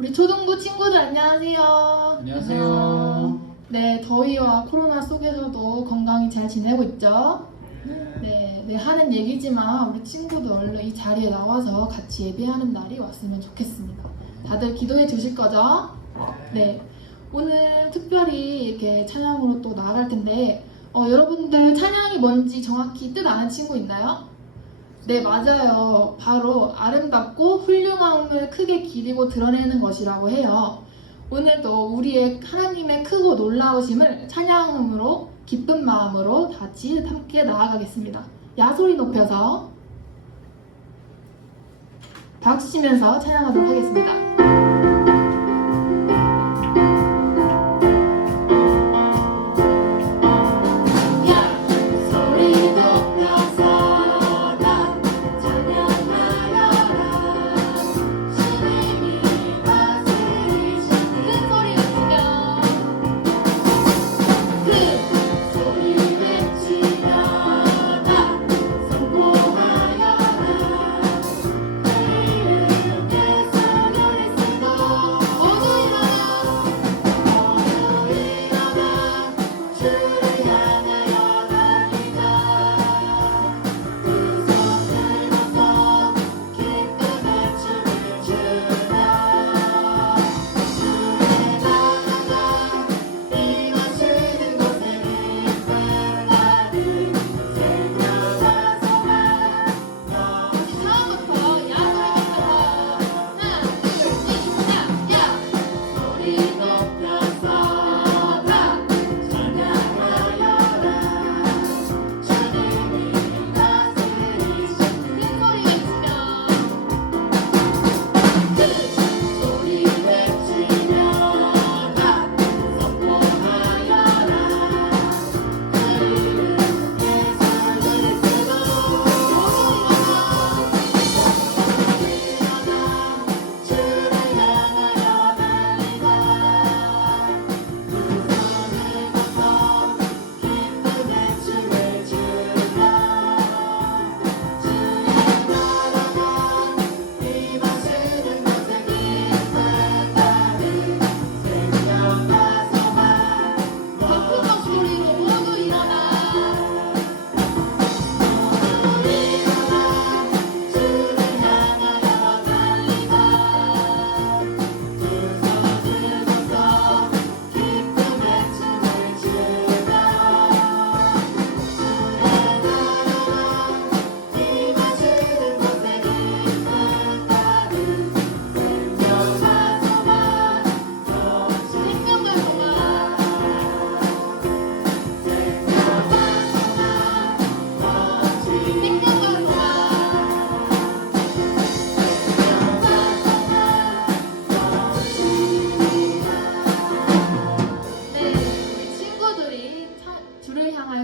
우리 초등부 친구들 안녕하세요. 안녕하세요. 네, 더위와 코로나 속에서도 건강히 잘 지내고 있죠? 네, 하는 얘기지만 우리 친구들 얼른 이 자리에 나와서 같이 예배하는 날이 왔으면 좋겠습니다. 다들 기도해 주실 거죠? 네, 오늘 특별히 이렇게 찬양으로 또 나아갈 텐데 여러분들 찬양이 뭔지 정확히 뜻 아는 친구 있나요? 네, 맞아요. 바로 아름답고 훌륭함을 크게 기리고 드러내는 것이라고 해요. 오늘도 우리의 하나님의 크고 놀라우심을 찬양으로 기쁜 마음으로 같이 함께 나아가겠습니다. 야소리 높여서 박수 치면서 찬양하도록 하겠습니다.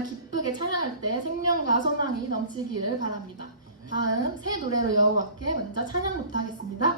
기쁘게 찬양할 때 생명과 소망이 넘치기를 바랍니다. 다음 새 노래로 여호와께 먼저 찬양부터 하겠습니다.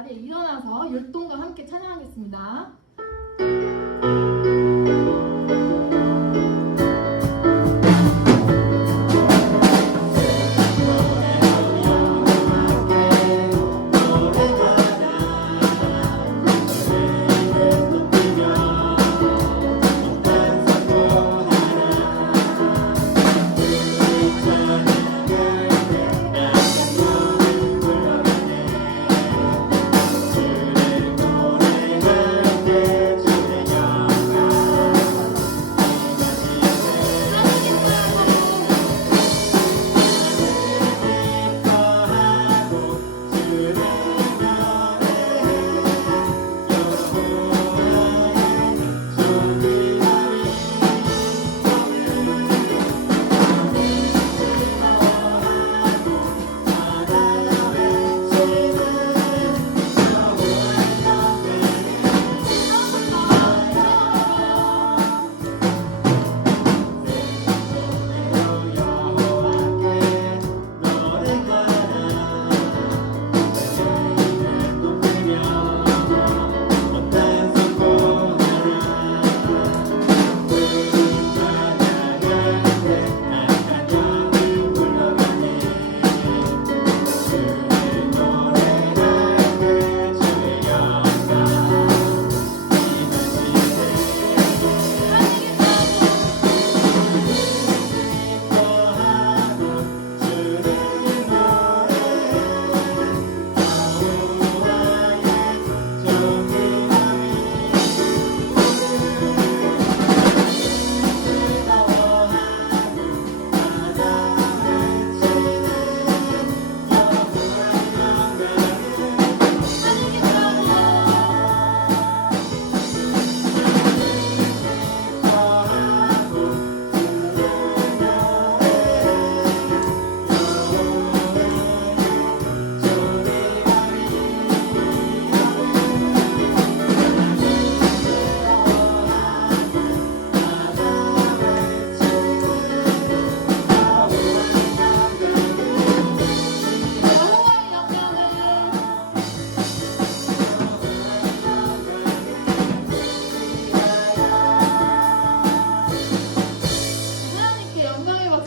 자리에 일어나서 율동과 함께 찬양하겠습니다.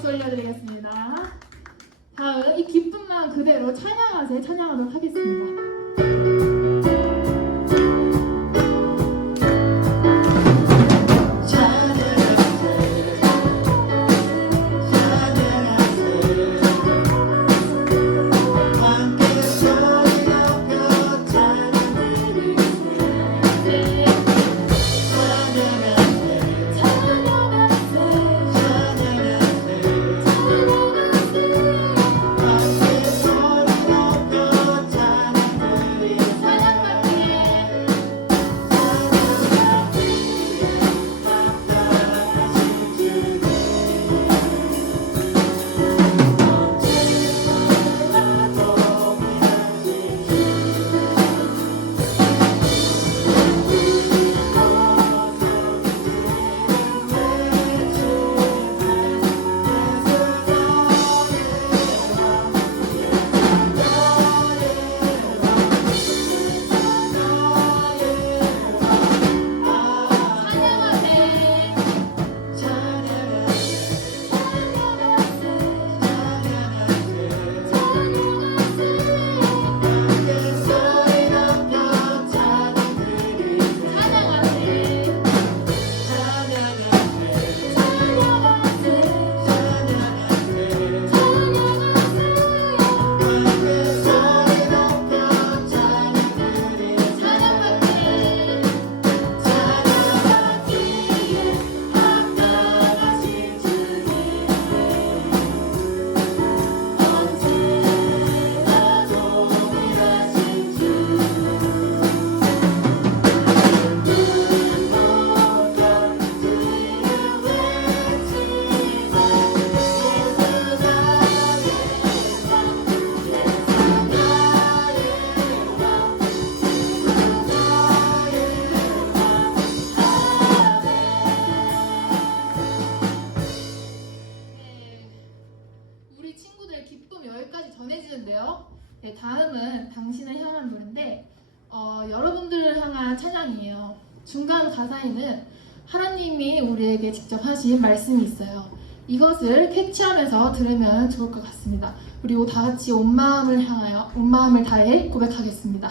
박수 올려드리겠습니다. 다음 이 기쁜 마음 그대로 찬양하도록 하겠습니다. 우리 친구들의 기쁨 여기까지 전해지는데요. 네, 다음은 당신을 향한 노래인데 여러분들을 향한 찬양이에요. 중간 가사에는 하나님이 우리에게 직접 하신 말씀이 있어요. 이것을 캐치하면서 들으면 좋을 것 같습니다. 그리고 다 같이 온 마음을 다해 고백하겠습니다.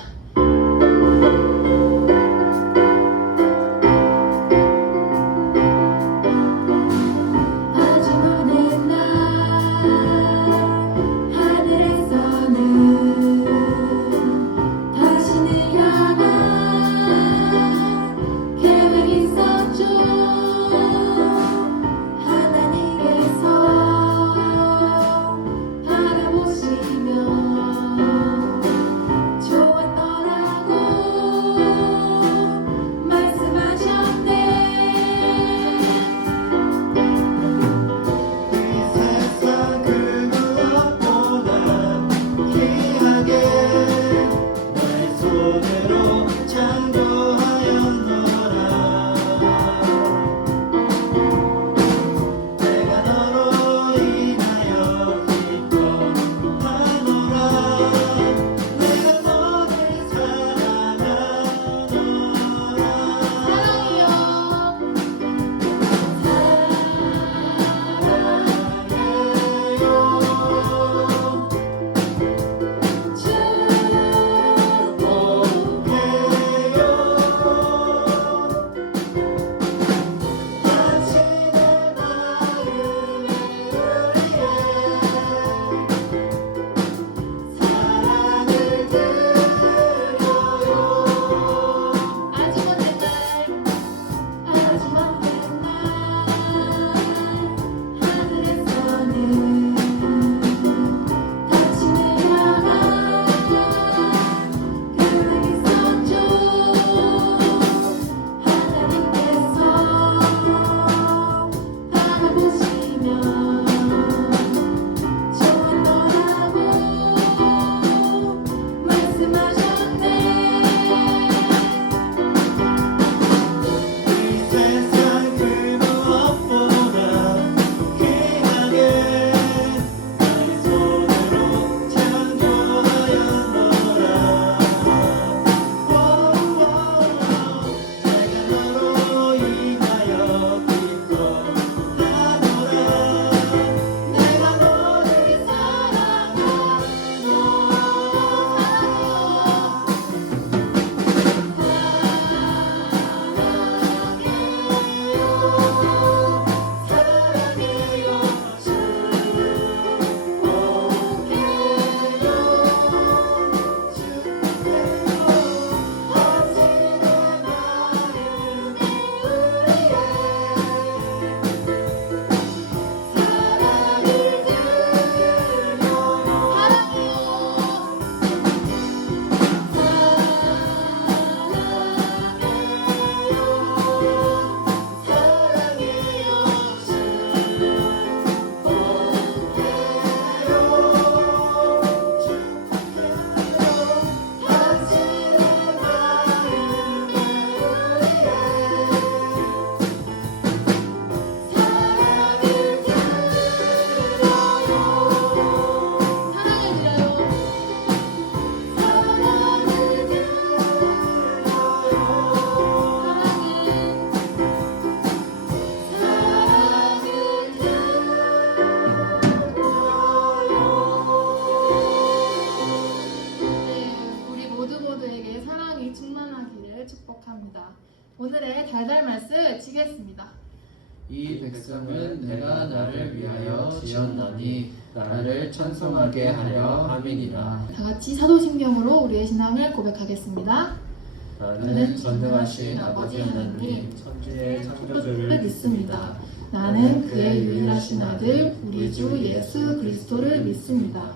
바라보시며 좋았던 이 백성은 내가 나를 위하여 지었나니 나를 찬송하게 하려 함이니라. 다 같이 사도신경으로 우리의 신앙을 고백하겠습니다. 나는 전능하신 아버지 하나님 천지의 창조주를 믿습니다. 나는 그의 유일하신 아들 우리 주 예수 그리스도를 믿습니다.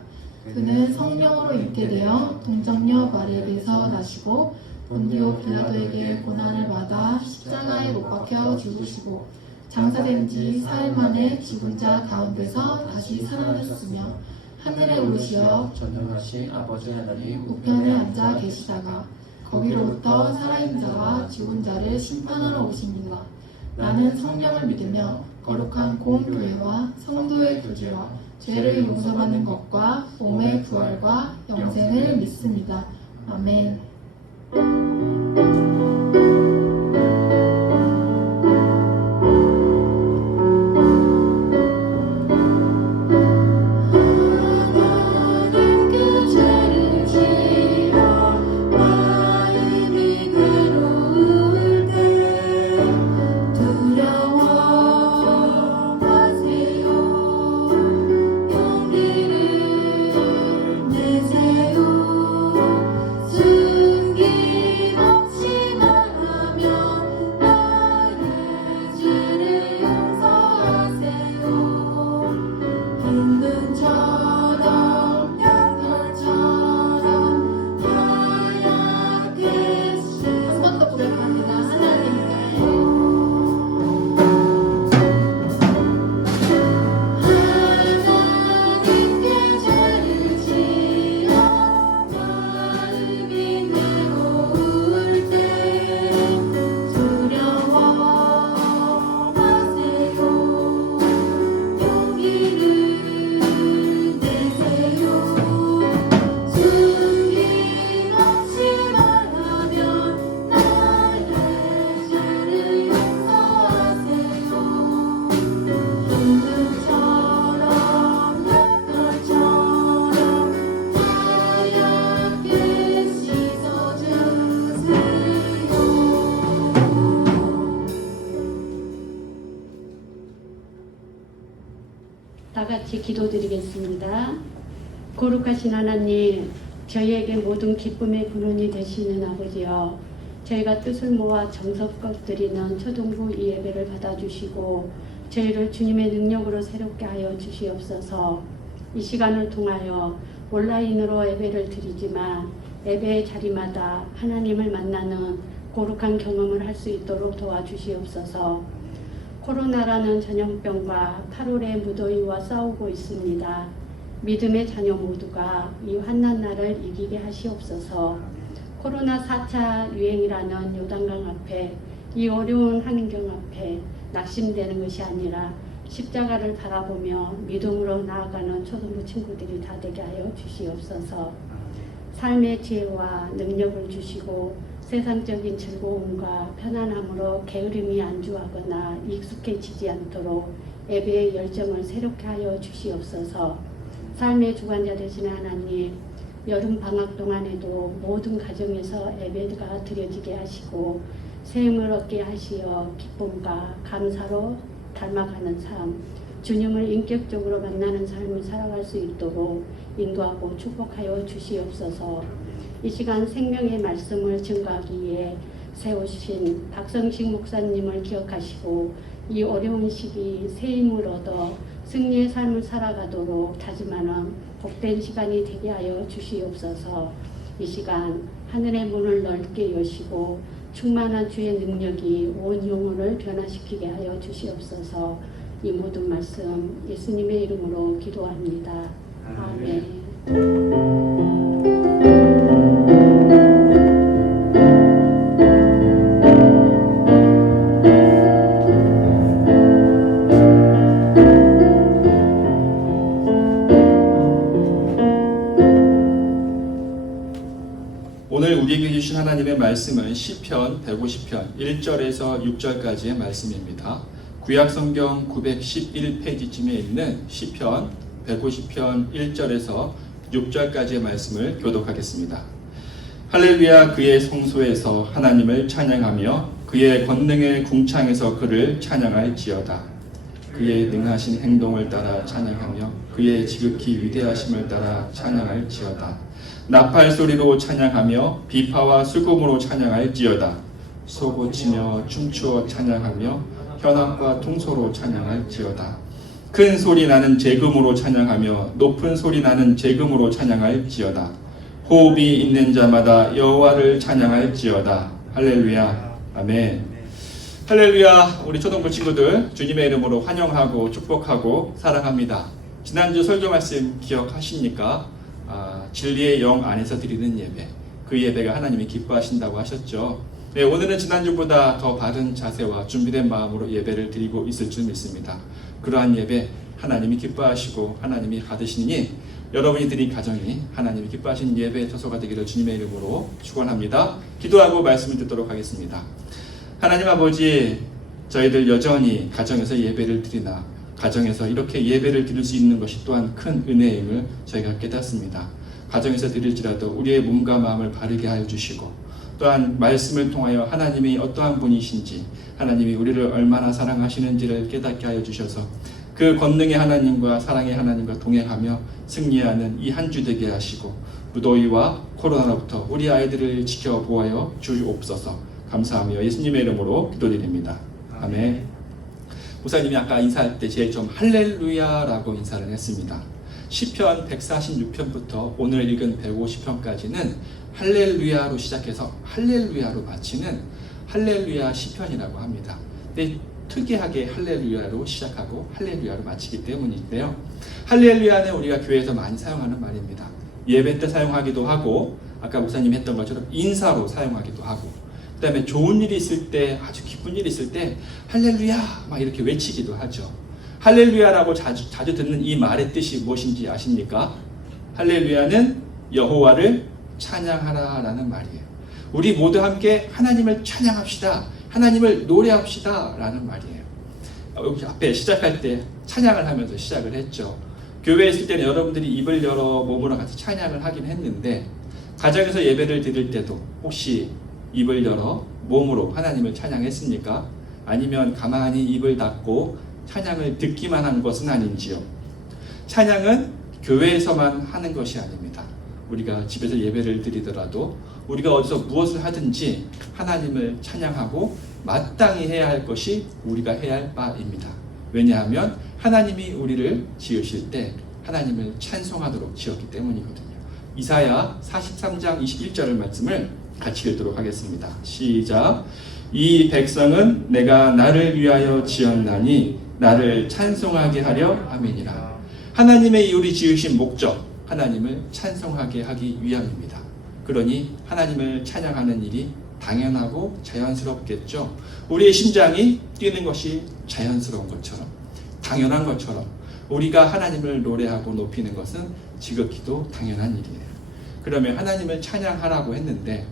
그는 성령으로 잉태되어 동정녀 마리아에서 나시고 본디오 빌라도에게 고난을 받아 십자가에 못 박혀 죽으시고 장사된 지 사흘 만에 죽은 자 가운데서 다시 살아나셨으며 하늘에 오르시어 전능하신 아버지 하나님 우편에 앉아 계시다가 거기로부터 살아있는 자와 죽은 자를 심판하러 오십니다. 나는 성령을 믿으며 거룩한 공교회와 성도의 교제와 죄를 용서받는 것과 몸의 부활과 영생을 믿습니다. 아멘. 다 같이 기도드리겠습니다. 거룩하신 하나님, 저희에게 모든 기쁨의 근원이 되시는 아버지여, 저희가 뜻을 모아 정성껏 드리는 초등부 이 예배를 받아주시고 저희를 주님의 능력으로 새롭게 하여 주시옵소서. 이 시간을 통하여 온라인으로 예배를 드리지만 예배의 자리마다 하나님을 만나는 거룩한 경험을 할 수 있도록 도와주시옵소서. 코로나라는 전염병과 8월의 무더위와 싸우고 있습니다. 믿음의 자녀 모두가 이 환난날을 이기게 하시옵소서. 코로나 4차 유행이라는 요단강 앞에, 이 어려운 환경 앞에 낙심되는 것이 아니라 십자가를 바라보며 믿음으로 나아가는 초등부 친구들이 다 되게 하여 주시옵소서. 삶의 지혜와 능력을 주시고 세상적인 즐거움과 편안함으로 게으름이 안주하거나 익숙해지지 않도록 예배의 열정을 새롭게 하여 주시옵소서. 삶의 주관자 되시는 하나님, 여름 방학 동안에도 모든 가정에서 예배가 드려지게 하시고 새 힘을 얻게 하시어 기쁨과 감사로 닮아가는 삶, 주님을 인격적으로 만나는 삶을 살아갈 수 있도록 인도하고 축복하여 주시옵소서. 이 시간 생명의 말씀을 증거하기 위해 세우신 박성식 목사님을 기억하시고 이 어려운 시기 새 힘을 얻어 승리의 삶을 살아가도록 다짐하는 복된 시간이 되게 하여 주시옵소서. 이 시간 하늘의 문을 넓게 여시고 충만한 주의 능력이 온 영혼을 변화시키게 하여 주시옵소서. 이 모든 말씀 예수님의 이름으로 기도합니다. 아멘. 오늘 우리에게 주신 하나님의 말씀은 시편 150편 1절에서 6절까지의 말씀입니다. 구약성경 911페이지쯤에 있는 시편 150편 1절에서 6절까지의 말씀을 교독하겠습니다. 할렐루야, 그의 성소에서 하나님을 찬양하며 그의 권능의 궁창에서 그를 찬양할지어다. 그의 능하신 행동을 따라 찬양하며 그의 지극히 위대하심을 따라 찬양할지어다. 나팔 소리로 찬양하며 비파와 수금으로 찬양할지어다. 소고치며 춤추어 찬양하며 현악과 통소로 찬양할지어다. 큰 소리 나는 재금으로 찬양하며 높은 소리 나는 재금으로 찬양할지어다. 호흡이 있는 자마다 여호와를 찬양할지어다. 할렐루야. 아멘. 할렐루야. 우리 초등부 친구들 주님의 이름으로 환영하고 축복하고 사랑합니다. 지난주 설교 말씀 기억하십니까? 진리의 영 안에서 드리는 예배, 그 예배가 하나님이 기뻐하신다고 하셨죠. 네, 오늘은 지난주보다 더 바른 자세와 준비된 마음으로 예배를 드리고 있을 줄 믿습니다. 그러한 예배 하나님이 기뻐하시고 하나님이 받으시니 여러분이 드린 가정이 하나님이 기뻐하신 예배의 처소가 되기를 주님의 이름으로 축원합니다. 기도하고 말씀을 듣도록 하겠습니다. 하나님 아버지, 저희들 여전히 가정에서 예배를 드리나 가정에서 이렇게 예배를 드릴 수 있는 것이 또한 큰 은혜임을 저희가 깨닫습니다. 가정에서 드릴지라도 우리의 몸과 마음을 바르게 하여 주시고 또한 말씀을 통하여 하나님이 어떠한 분이신지 하나님이 우리를 얼마나 사랑하시는지를 깨닫게 하여 주셔서 그 권능의 하나님과 사랑의 하나님과 동행하며 승리하는 이 한 주 되게 하시고 무더위와 코로나로부터 우리 아이들을 지켜보아여 주옵소서. 감사하며 예수님의 이름으로 기도드립니다. 아멘. 목사님이 아까 인사할 때 제일 좀 할렐루야라고 인사를 했습니다. 시편 146편부터 오늘 읽은 150편까지는 할렐루야로 시작해서 할렐루야로 마치는 할렐루야 시편이라고 합니다. 근데 특이하게 할렐루야로 시작하고 할렐루야로 마치기 때문인데요. 할렐루야는 우리가 교회에서 많이 사용하는 말입니다. 예배 때 사용하기도 하고 아까 목사님이 했던 것처럼 인사로 사용하기도 하고 그 다음에 좋은 일이 있을 때, 아주 기쁜 일이 있을 때 할렐루야 막 이렇게 외치기도 하죠. 할렐루야라고 자주 듣는 이 말의 뜻이 무엇인지 아십니까? 할렐루야는 여호와를 찬양하라 라는 말이에요. 우리 모두 함께 하나님을 찬양합시다, 하나님을 노래합시다 라는 말이에요. 여기 앞에 시작할 때 찬양을 하면서 시작을 했죠. 교회에 있을 때는 여러분들이 입을 열어 몸으로 같이 찬양을 하긴 했는데 가정에서 예배를 드릴 때도 혹시 입을 열어 몸으로 하나님을 찬양했습니까? 아니면 가만히 입을 닫고 찬양을 듣기만 한 것은 아닌지요? 찬양은 교회에서만 하는 것이 아닙니다. 우리가 집에서 예배를 드리더라도 우리가 어디서 무엇을 하든지 하나님을 찬양하고 마땅히 해야 할 것이 우리가 해야 할 바입니다. 왜냐하면 하나님이 우리를 지으실 때 하나님을 찬송하도록 지었기 때문이거든요. 이사야 43장 21절의 말씀을 같이 읽도록 하겠습니다. 시작. 이 백성은 내가 나를 위하여 지었나니 나를 찬송하게 하려 함이니라. 하나님의 우리 지으신 목적, 하나님을 찬송하게 하기 위함입니다. 그러니 하나님을 찬양하는 일이 당연하고 자연스럽겠죠. 우리의 심장이 뛰는 것이 자연스러운 것처럼, 당연한 것처럼 우리가 하나님을 노래하고 높이는 것은 지극히도 당연한 일이에요. 그러면 하나님을 찬양하라고 했는데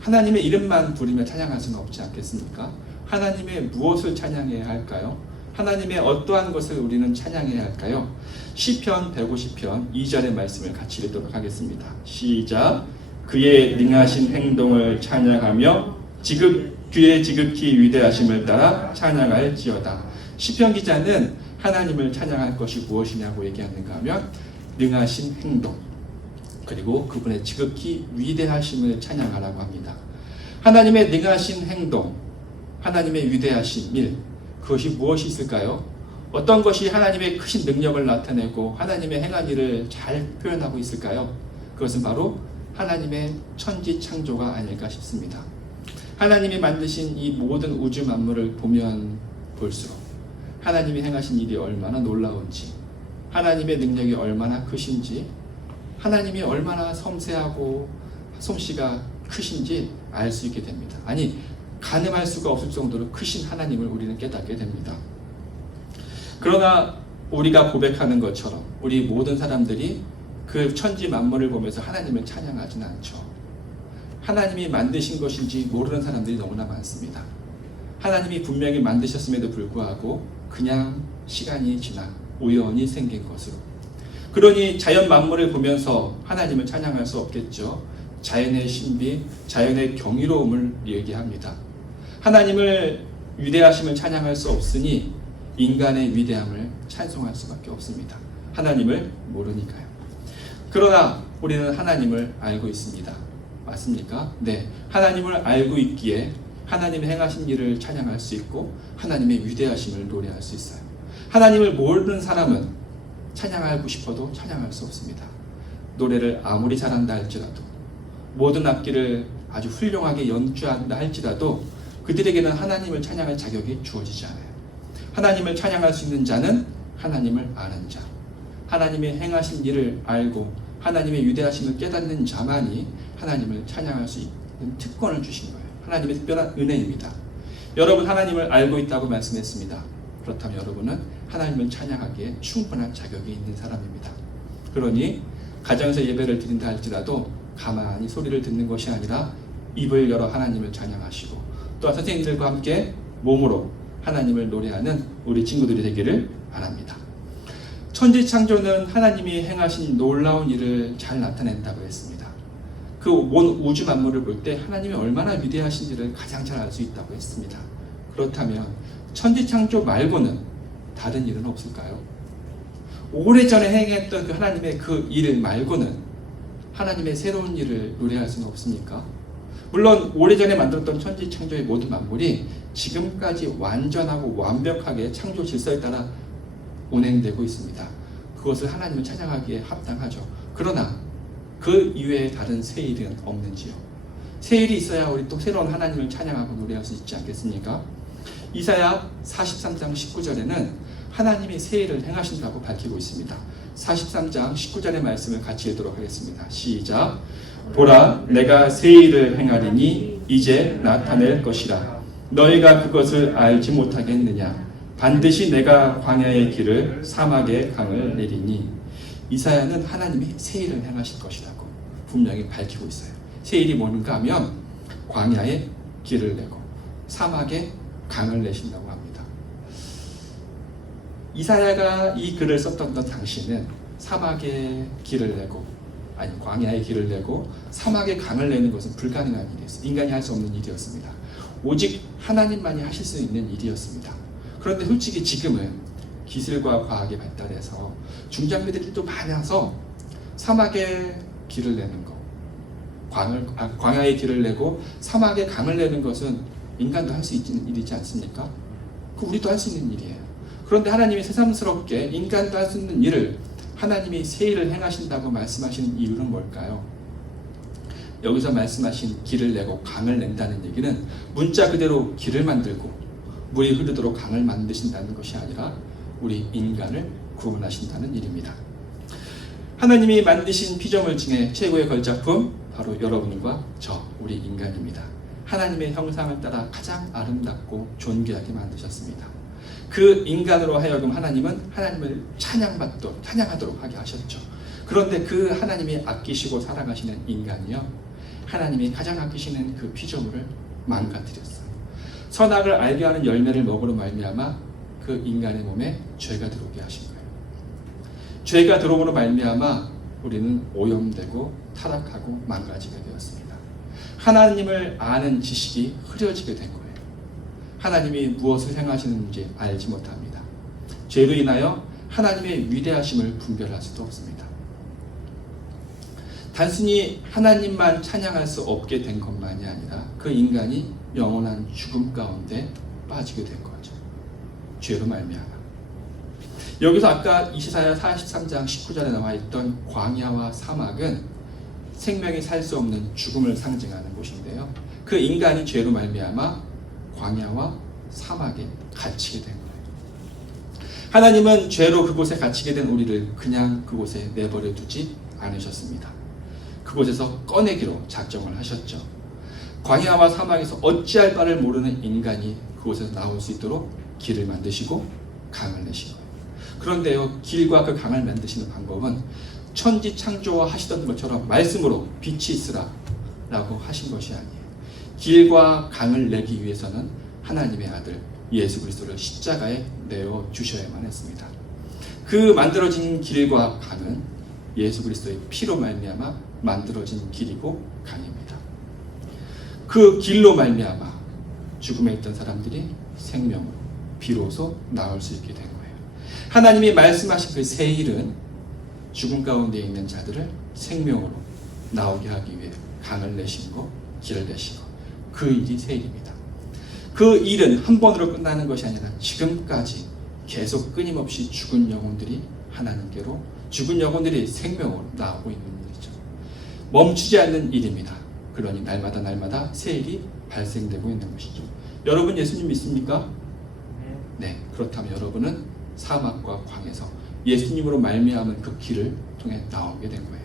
하나님의 이름만 부르며 찬양할 수는 없지 않겠습니까? 하나님의 무엇을 찬양해야 할까요? 하나님의 어떠한 것을 우리는 찬양해야 할까요? 시편 150편 2절의 말씀을 같이 읽도록 하겠습니다. 시작. 그의 능하신 행동을 찬양하며 그의 지극히 위대하심을 따라 찬양할지어다. 시편 기자는 하나님을 찬양할 것이 무엇이냐고 얘기하는가 하면 능하신 행동 그리고 그분의 지극히 위대하심을 찬양하라고 합니다. 하나님의 능하신 행동, 하나님의 위대하신 일, 그것이 무엇이 있을까요? 어떤 것이 하나님의 크신 능력을 나타내고 하나님의 행한 일을 잘 표현하고 있을까요? 그것은 바로 하나님의 천지 창조가 아닐까 싶습니다. 하나님이 만드신 이 모든 우주 만물을 보면 볼수록 하나님이 행하신 일이 얼마나 놀라운지, 하나님의 능력이 얼마나 크신지, 하나님이 얼마나 섬세하고 솜씨가 크신지 알 수 있게 됩니다. 아니, 가늠할 수가 없을 정도로 크신 하나님을 우리는 깨닫게 됩니다. 그러나 우리가 고백하는 것처럼 우리 모든 사람들이 그 천지 만물을 보면서 하나님을 찬양하지는 않죠. 하나님이 만드신 것인지 모르는 사람들이 너무나 많습니다. 하나님이 분명히 만드셨음에도 불구하고 그냥 시간이 지나 우연히 생긴 것으로. 그러니 자연 만물을 보면서 하나님을 찬양할 수 없겠죠. 자연의 신비, 자연의 경이로움을 얘기합니다. 하나님을 위대하심을 찬양할 수 없으니 인간의 위대함을 찬송할 수밖에 없습니다. 하나님을 모르니까요. 그러나 우리는 하나님을 알고 있습니다. 맞습니까? 네. 하나님을 알고 있기에 하나님의 행하신 일을 찬양할 수 있고 하나님의 위대하심을 노래할 수 있어요. 하나님을 모르는 사람은 찬양하고 싶어도 찬양할 수 없습니다. 노래를 아무리 잘한다 할지라도, 모든 악기를 아주 훌륭하게 연주한다 할지라도 그들에게는 하나님을 찬양할 자격이 주어지지 않아요. 하나님을 찬양할 수 있는 자는 하나님을 아는 자, 하나님의 행하신 일을 알고 하나님의 위대하심을 깨닫는 자만이 하나님을 찬양할 수 있는 특권을 주신 거예요. 하나님의 특별한 은혜입니다. 여러분 하나님을 알고 있다고 말씀했습니다. 그렇다면 여러분은 하나님을 찬양하기에 충분한 자격이 있는 사람입니다. 그러니 가정에서 예배를 드린다 할지라도 가만히 소리를 듣는 것이 아니라 입을 열어 하나님을 찬양하시고 또한 선생님들과 함께 몸으로 하나님을 노래하는 우리 친구들이 되기를 바랍니다. 천지창조는 하나님이 행하신 놀라운 일을 잘 나타낸다고 했습니다. 그 온 우주 만물을 볼 때 하나님이 얼마나 위대하신지를 가장 잘 알 수 있다고 했습니다. 그렇다면 천지창조 말고는 다른 일은 없을까요? 오래전에 행했던 그 하나님의 그 일 말고는 하나님의 새로운 일을 노래할 수는 없습니까? 물론 오래전에 만들었던 천지창조의 모든 만물이 지금까지 완전하고 완벽하게 창조 질서에 따라 운행되고 있습니다. 그것을 하나님을 찬양하기에 합당하죠. 그러나 그 이외에 다른 새 일은 없는지요? 새 일이 있어야 우리 또 새로운 하나님을 찬양하고 노래할 수 있지 않겠습니까? 이사야 43장 19절에는 하나님이 새 일을 행하신다고 밝히고 있습니다. 43장 19절의 말씀을 같이 읽도록 하겠습니다. 시작. 보라, 내가 새 일을 행하리니 이제 나타낼 것이라. 너희가 그것을 알지 못하겠느냐? 반드시 내가 광야의 길을 사막의 강을 내리니. 이사야는 하나님이 새 일을 행하실 것이라고 분명히 밝히고 있어요. 새 일이 뭔가 하면 광야의 길을 내고 사막의 강을 내신다고 합니다. 이사야가 이 글을 썼던 당시는 사막의 길을 내고 아니 광야의 길을 내고 사막의 강을 내는 것은 불가능한 일이었어요. 인간이 할 수 없는 일이었습니다. 오직 하나님만이 하실 수 있는 일이었습니다. 그런데 솔직히 지금은 기술과 과학이 발달해서 중장비들이 또 많아서 사막의 길을 내는 것, 광야의 길을 내고 사막의 강을 내는 것은 인간도 할 수 있는 일이지 않습니까? 그 우리도 할 수 있는 일이에요. 그런데 하나님이 새삼스럽게 인간도 할 수 있는 일을 하나님이 새 일을 행하신다고 말씀하시는 이유는 뭘까요? 여기서 말씀하신 길을 내고 강을 낸다는 얘기는 문자 그대로 길을 만들고 물이 흐르도록 강을 만드신다는 것이 아니라 우리 인간을 구원하신다는 일입니다. 하나님이 만드신 피조물 중에 최고의 걸작품 바로 여러분과 저 우리 인간입니다. 하나님의 형상을 따라 가장 아름답고 존귀하게 만드셨습니다. 그 인간으로 하여금 하나님은 하나님을 찬양하도록 하게 하셨죠. 그런데 그 하나님이 아끼시고 사랑하시는 인간이요, 하나님이 가장 아끼시는 그 피조물을 망가뜨렸어요. 선악을 알게 하는 열매를 먹으로 말미암아 그 인간의 몸에 죄가 들어오게 하신 거예요. 죄가 들어옴으로 말미암아 우리는 오염되고 타락하고 망가지게 되었습니다. 하나님을 아는 지식이 흐려지게 된 거예요. 하나님이 무엇을 행하시는지 알지 못합니다. 죄로 인하여 하나님의 위대하심을 분별할 수도 없습니다. 단순히 하나님만 찬양할 수 없게 된 것만이 아니라 그 인간이 영원한 죽음 가운데 빠지게 된 거죠. 죄로 말미암아. 여기서 아까 이사야 43장 19절에 나와 있던 광야와 사막은 생명이 살 수 없는 죽음을 상징하는 곳인데요. 그 인간이 죄로 말미암아 광야와 사막에 갇히게 된 거예요. 하나님은 죄로 그곳에 갇히게 된 우리를 그냥 그곳에 내버려 두지 않으셨습니다. 그곳에서 꺼내기로 작정을 하셨죠. 광야와 사막에서 어찌할 바를 모르는 인간이 그곳에서 나올 수 있도록 길을 만드시고 강을 내신 거예요. 그런데요, 길과 그 강을 만드시는 방법은 천지 창조와 하시던 것처럼 말씀으로 빛이 있으라 라고 하신 것이 아니에요. 길과 강을 내기 위해서는 하나님의 아들 예수 그리스도를 십자가에 내어 주셔야만 했습니다. 그 만들어진 길과 강은 예수 그리스도의 피로 말미암아 만들어진 길이고 강입니다. 그 길로 말미암아 죽음에 있던 사람들이 생명으로 비로소 나올 수 있게 된 거예요. 하나님이 말씀하신 그 새 일은 죽음 가운데 있는 자들을 생명으로 나오게 하기 위해 강을 내신 거, 길을 내신 거, 그 일이 새 일입니다. 그 일은 한 번으로 끝나는 것이 아니라 지금까지 계속 끊임없이 죽은 영혼들이 하나님께로, 죽은 영혼들이 생명으로 나오고 있는 일이죠. 멈추지 않는 일입니다. 그러니 날마다 날마다 새 일이 발생되고 있는 것이죠. 여러분 예수님 믿습니까? 네, 그렇다면 여러분은 사막과 광에서 예수님으로 말미암은 그 길을 통해 나오게 된 거예요.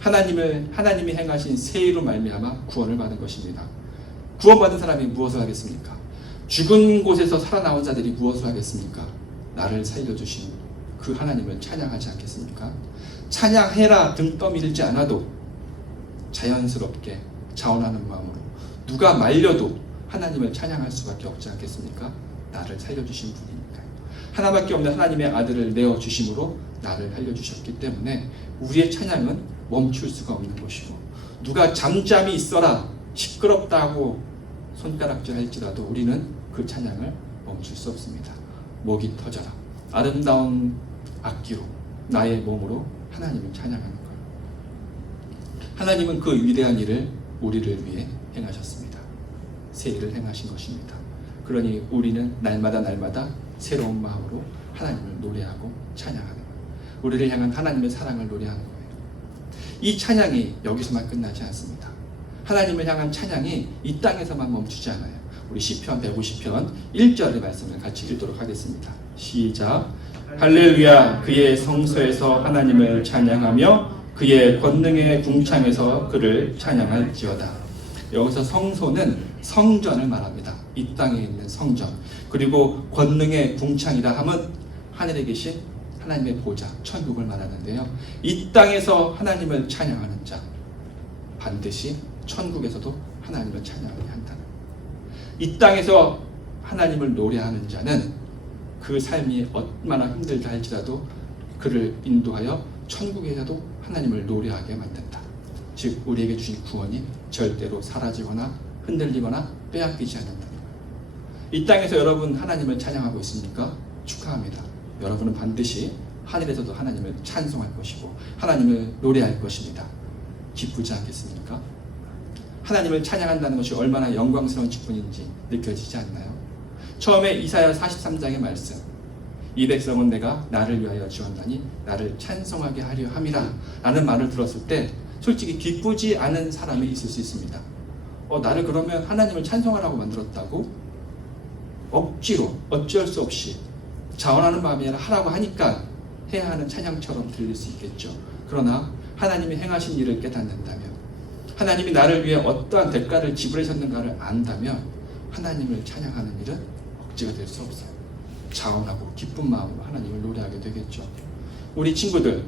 하나님이 행하신 새 일로 말미암아 구원을 받은 것입니다. 구원받은 사람이 무엇을 하겠습니까? 죽은 곳에서 살아나온 자들이 무엇을 하겠습니까? 나를 살려주신 그 하나님을 찬양하지 않겠습니까? 찬양해라 등 떠밀지 않아도 자연스럽게 자원하는 마음으로 누가 말려도 하나님을 찬양할 수밖에 없지 않겠습니까? 나를 살려주신 분이니까요. 하나밖에 없는 하나님의 아들을 내어주심으로 나를 살려주셨기 때문에 우리의 찬양은 멈출 수가 없는 것이고, 누가 잠잠히 있어라 시끄럽다고 손가락질 할지라도 우리는 그 찬양을 멈출 수 없습니다. 목이 터져라 아름다운 악기로 나의 몸으로 하나님을 찬양하는 거예요. 하나님은 그 위대한 일을 우리를 위해 행하셨습니다. 새 일을 행하신 것입니다. 그러니 우리는 날마다 날마다 새로운 마음으로 하나님을 노래하고 찬양하는 거예요. 우리를 향한 하나님의 사랑을 노래하는 거예요. 이 찬양이 여기서만 끝나지 않습니다. 하나님을 향한 찬양이 이 땅에서만 멈추지 않아요. 우리 시편 150편 1절의 말씀을 같이 읽도록 하겠습니다. 시작. 할렐루야. 그의 성소에서 하나님을 찬양하며 그의 권능의 궁창에서 그를 찬양할지어다. 여기서 성소는 성전을 말합니다. 이 땅에 있는 성전. 그리고 권능의 궁창이라 함은 하늘에 계신 하나님의 보좌, 천국을 말하는데요. 이 땅에서 하나님을 찬양하는 자, 반드시 천국에서도 하나님을 찬양하게 한다는 거예요. 이 땅에서 하나님을 노래하는 자는 그 삶이 얼마나 힘들다 할지라도 그를 인도하여 천국에서도 하나님을 노래하게 만든다. 즉 우리에게 주신 구원이 절대로 사라지거나 흔들리거나 빼앗기지 않는다는 거예요. 이 땅에서 여러분 하나님을 찬양하고 있습니까? 축하합니다. 여러분은 반드시 하늘에서도 하나님을 찬송할 것이고 하나님을 노래할 것입니다. 기쁘지 않겠습니까? 하나님을 찬양한다는 것이 얼마나 영광스러운 직분인지 느껴지지 않나요? 처음에 이사야 43장의 말씀, 이 백성은 내가 나를 위하여 지었나니 나를 찬송하게 하려 함이라 라는 말을 들었을 때 솔직히 기쁘지 않은 사람이 있을 수 있습니다. 나를 그러면 하나님을 찬송하라고 만들었다고? 억지로 어쩔 수 없이 자원하는 마음이 아니라 하라고 하니까 해야 하는 찬양처럼 들릴 수 있겠죠. 그러나 하나님이 행하신 일을 깨닫는다면, 하나님이 나를 위해 어떠한 대가를 지불하셨는가를 안다면 하나님을 찬양하는 일은 억지가 될 수 없어요. 자원하고 기쁜 마음으로 하나님을 노래하게 되겠죠. 우리 친구들,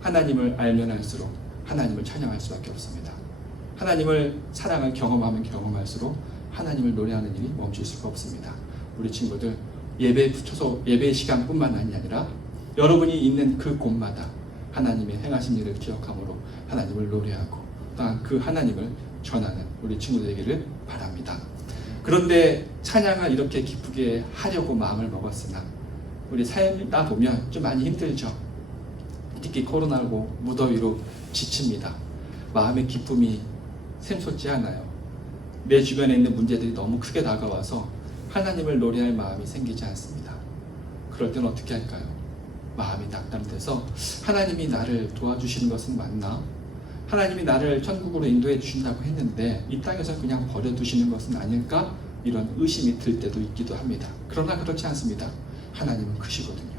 하나님을 알면 알수록 하나님을 찬양할 수밖에 없습니다. 하나님을 사랑을 경험하면 경험할수록 하나님을 노래하는 일이 멈출 수가 없습니다. 우리 친구들, 예배 시간뿐만 아니라 여러분이 있는 그 곳마다 하나님의 행하신 일을 기억함으로 하나님을 노래하고 또한 그 하나님을 전하는 우리 친구들에게를 바랍니다. 그런데 찬양을 이렇게 기쁘게 하려고 마음을 먹었으나 우리 살다 보면 좀 많이 힘들죠. 특히 코로나19 무더위로 지칩니다. 마음의 기쁨이 샘솟지 않아요. 내 주변에 있는 문제들이 너무 크게 다가와서 하나님을 노래할 마음이 생기지 않습니다. 그럴 때는 어떻게 할까요? 마음이 낙담돼서 하나님이 나를 도와주시는 것은 맞나? 하나님이 나를 천국으로 인도해 주신다고 했는데 이 땅에서 그냥 버려두시는 것은 아닐까? 이런 의심이 들 때도 있기도 합니다. 그러나 그렇지 않습니다. 하나님은 크시거든요.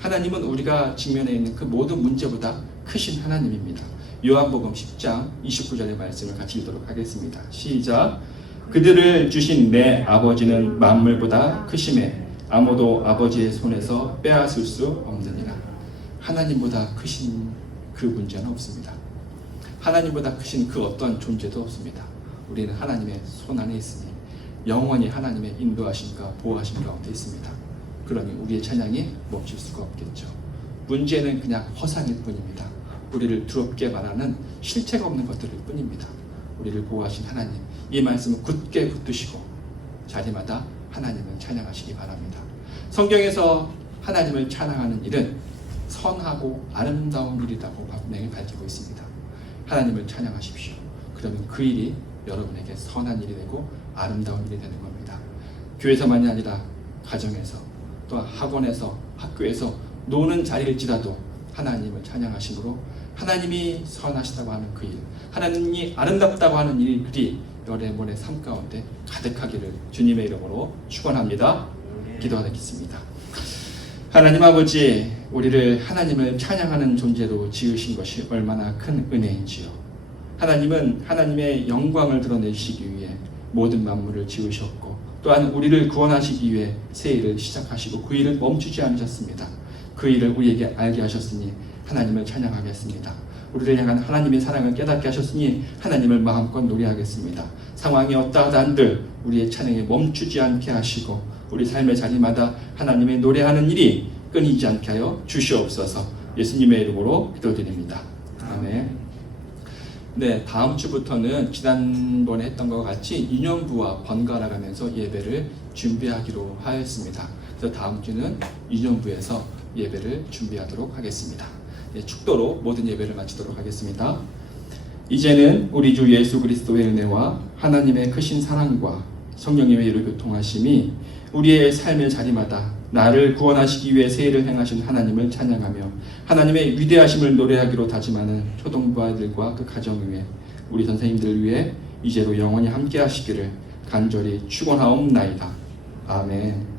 하나님은 우리가 직면해 있는 그 모든 문제보다 크신 하나님입니다. 요한복음 10장 29절의 말씀을 같이 읽도록 하겠습니다. 시작. 그들을 주신 내 아버지는 만물보다 크심에 아무도 아버지의 손에서 빼앗을 수 없느니라. 하나님보다 크신 그 문제는 없습니다. 하나님보다 크신 그 어떤 존재도 없습니다. 우리는 하나님의 손 안에 있으니 영원히 하나님의 인도하심과 보호하심 가운데 있습니다. 그러니 우리의 찬양이 멈출 수가 없겠죠. 문제는 그냥 허상일 뿐입니다. 우리를 두렵게 말하는 실체가 없는 것들일 뿐입니다. 우리를 보호하신 하나님, 이 말씀을 굳게 붙드시고 자리마다 하나님을 찬양하시기 바랍니다. 성경에서 하나님을 찬양하는 일은 선하고 아름다운 일이라고 분명히 밝히고 있습니다. 하나님을 찬양하십시오. 그러면 그 일이 여러분에게 선한 일이 되고 아름다운 일이 되는 겁니다. 교회에서만이 아니라 가정에서, 또 학원에서, 학교에서 노는 자리일지라도 하나님을 찬양하심으로 하나님이 선하시다고 하는 그 일, 하나님이 아름답다고 하는 일들이 여러분의 삶 가운데 가득하기를 주님의 이름으로 축원합니다. 기도하겠습니다. 하나님 아버지, 우리를 하나님을 찬양하는 존재로 지으신 것이 얼마나 큰 은혜인지요. 하나님은 하나님의 영광을 드러내시기 위해 모든 만물을 지으셨고, 또한 우리를 구원하시기 위해 새 일을 시작하시고 그 일을 멈추지 않으셨습니다. 그 일을 우리에게 알게 하셨으니 하나님을 찬양하겠습니다. 우리를 향한 하나님의 사랑을 깨닫게 하셨으니 하나님을 마음껏 노래하겠습니다. 상황이 어떠하단들 우리의 찬양에 멈추지 않게 하시고 우리 삶의 자리마다 하나님의 노래하는 일이 끊이지 않게 하여 주시옵소서. 예수님의 이름으로 기도드립니다. 아멘. 네, 다음 주부터는 지난번에 했던 것과 같이 유년부와 번갈아 가면서 예배를 준비하기로 하였습니다. 그래서 다음 주는 유년부에서 예배를 준비하도록 하겠습니다. 네, 축도로 모든 예배를 마치도록 하겠습니다. 이제는 우리 주 예수 그리스도의 은혜와 하나님의 크신 사랑과 성령님의 이루 교통하심이 우리의 삶의 자리마다 나를 구원하시기 위해 새 일을 행하신 하나님을 찬양하며 하나님의 위대하심을 노래하기로 다짐하는 초등부 아이들과 그 가정 위에 우리 선생님들 위해 이제로 영원히 함께 하시기를 간절히 축원하옵나이다. 아멘.